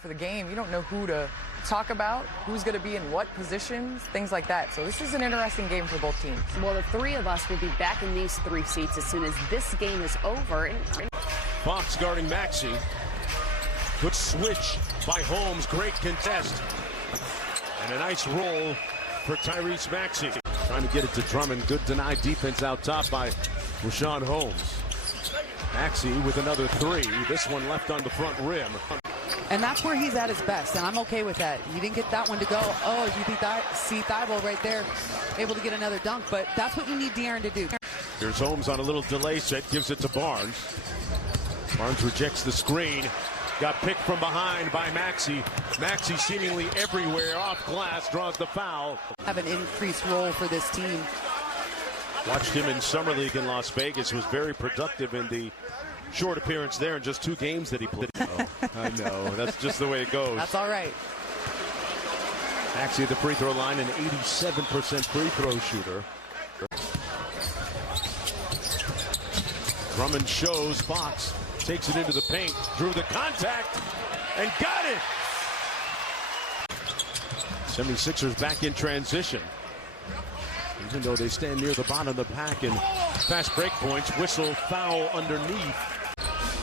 for the game, you don't know who to talk about, who's going to be in what positions, things like that. So this is an interesting game for both teams. Well, the three of us will be back in these 3 seats as soon as this game is over. Fox guarding Maxey. Good switch by Holmes. Great contest. And a nice roll for Tyrese Maxey. Trying to get it to Drummond. Good denied defense out top by Rashawn Holmes. Maxey with another 3. This one left on the front rim. And that's where he's at his best, and I'm okay with that. You didn't get that one to go. Oh, you see Thibault right there, able to get another dunk, but that's what you need De'Aaron to do. Here's Holmes on a little delay set, gives it to Barnes. Barnes rejects the screen. Got picked from behind by Maxey. Maxey seemingly everywhere, off glass, draws the foul. Have an increased role for this team. Watched him in Summer League in Las Vegas, was very productive in the short appearance there in just 2 games that he played. Oh, I know, that's just the way it goes. That's all right. Maxey at the free throw line, an 87% free throw shooter. Drummond shows Fox, takes it into the paint, drew the contact, and got it! 76ers back in transition. Even though they stand near the bottom of the pack in fast break points, whistle foul underneath.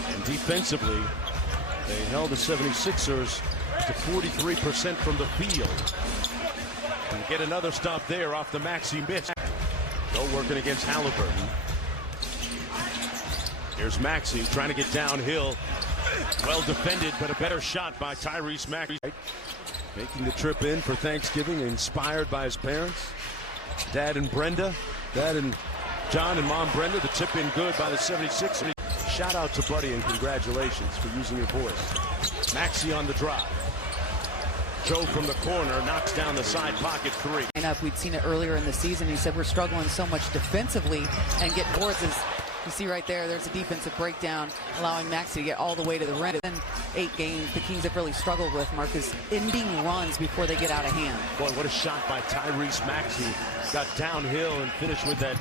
And defensively, they held the 76ers to 43% from the field. And get another stop there off the Maxey miss. Go working against Halliburton. Here's Maxey trying to get downhill. Well defended, but a better shot by Tyrese Maxey. Making the trip in for Thanksgiving, inspired by his parents. Dad and John and Mom Brenda. The tip in good by the 76ers. Shout out to Buddy and congratulations for using your voice. Maxey on the drop. Joe from the corner knocks down the side pocket 3. We'd seen it earlier in the season. He said we're struggling so much defensively and get boards. As you see right there, there's a defensive breakdown, allowing Maxey to get all the way to the rim. In 8 games, the Kings have really struggled with, Marcus, ending runs before they get out of hand. Boy, what a shot by Tyrese Maxey. Got downhill and finished with that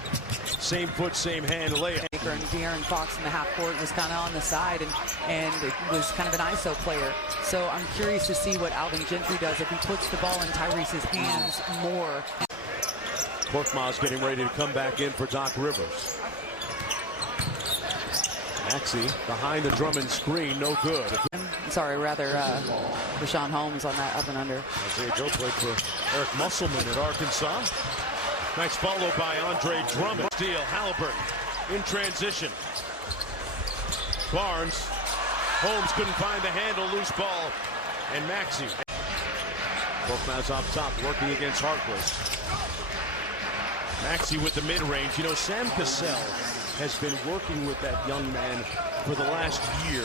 same foot, same hand layup. And De'Aaron Fox in the half court was kind of on the side, and it was kind of an ISO player. So I'm curious to see what Alvin Gentry does if he puts the ball in Tyrese's hands more. Korkmaz getting ready to come back in for Doc Rivers. Maxey behind the Drummond screen, no good. Rashawn Holmes on that up and under. Isaiah Joe played for Eric Musselman at Arkansas. Nice follow by Andre Drummond. Steal, Halliburton in transition. Barnes. Holmes couldn't find the handle, loose ball. And Maxey. Korkmaz off top, working against Harkless. Maxey with the mid-range. You know, Sam Cassell has been working with that young man for the last year.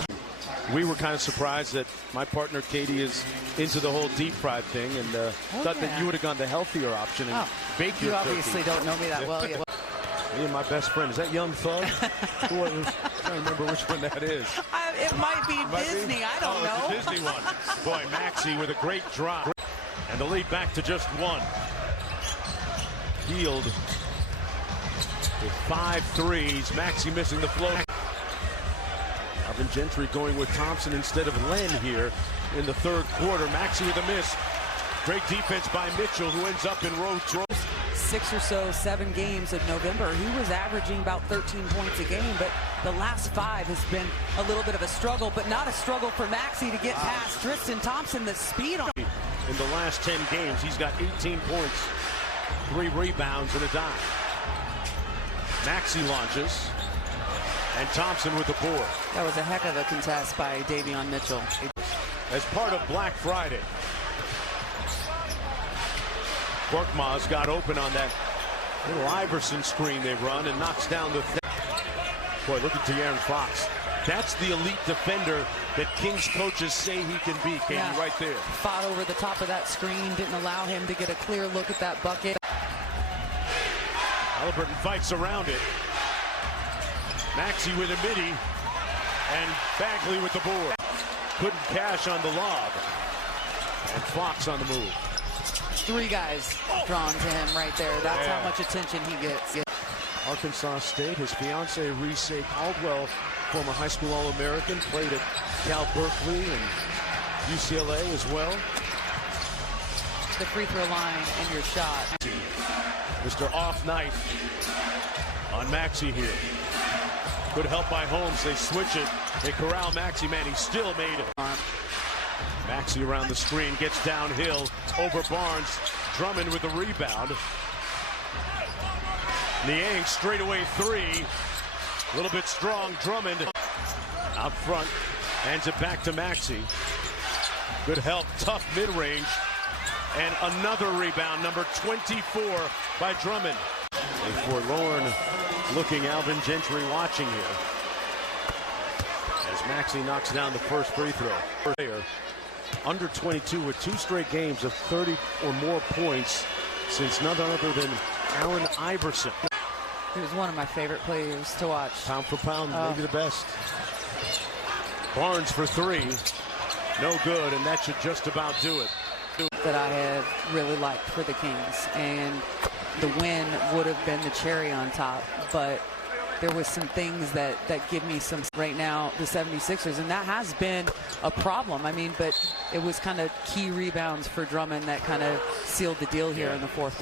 We were kind of surprised that my partner Katie is into the whole deep fried thing, and thought that you would have gone the healthier option and bake your turkey. You obviously don't know me that well yet. Me and my best friend, is that Young Thug? I'm trying to remember which one that is. It might be Disney. I don't know. It's a Disney one. Boy, Maxey with a great drop, and the lead back to just 1. Field with 5 threes. Maxey missing the flow. Alvin Gentry going with Thompson instead of Len here in the 3rd quarter. Maxey with a miss. Great defense by Mitchell, who ends up in row 6 or so, 7 games of November. He was averaging about 13 points a game, but the last 5 has been a little bit of a struggle, but not a struggle for Maxey to get past Tristan Thompson. The speed on in the last 10 games, he's got 18 points, 3 rebounds, and a dive. Maxey launches, and Thompson with the board. That was a heck of a contest by Davion Mitchell. As part of Black Friday, Korkmaz got open on that little Iverson screen they run and knocks down the... Boy, look at De'Aaron Fox. That's the elite defender that Kings coaches say he can be, Katie, right there. Fought over the top of that screen, didn't allow him to get a clear look at that bucket. Halliburton fights around it. Maxey with a midi, and Bagley with the board. Couldn't cash on the lob. And Fox on the move. 3 guys drawn to him right there. That's how much attention he gets. Arkansas State, his fiance Reese Caldwell, former high school All-American, played at Cal Berkeley and UCLA as well. The free throw line and your shot. Mr. Off Night on Maxey here. Good help by Holmes. They switch it. They corral Maxey. Man, he still made it. Maxey around the screen, gets downhill over Barnes. Drummond with the rebound. Niang straightaway three. A little bit strong. Drummond out front. Hands it back to Maxey. Good help. Tough mid-range. And another rebound, number 24 by Drummond. A forlorn looking Alvin Gentry watching here. As Maxey knocks down the first free throw. Player under 22 with 2 straight games of 30 or more points since none other than Allen Iverson. He was one of my favorite players to watch. Pound for pound, maybe the best. Barnes for 3. No good, and that should just about do it. That I have really liked for the Kings, and the win would have been the cherry on top, but there was some things that give me some right now, the 76ers, and that has been a problem. I mean, but it was kind of key rebounds for Drummond that kind of sealed the deal here in the fourth.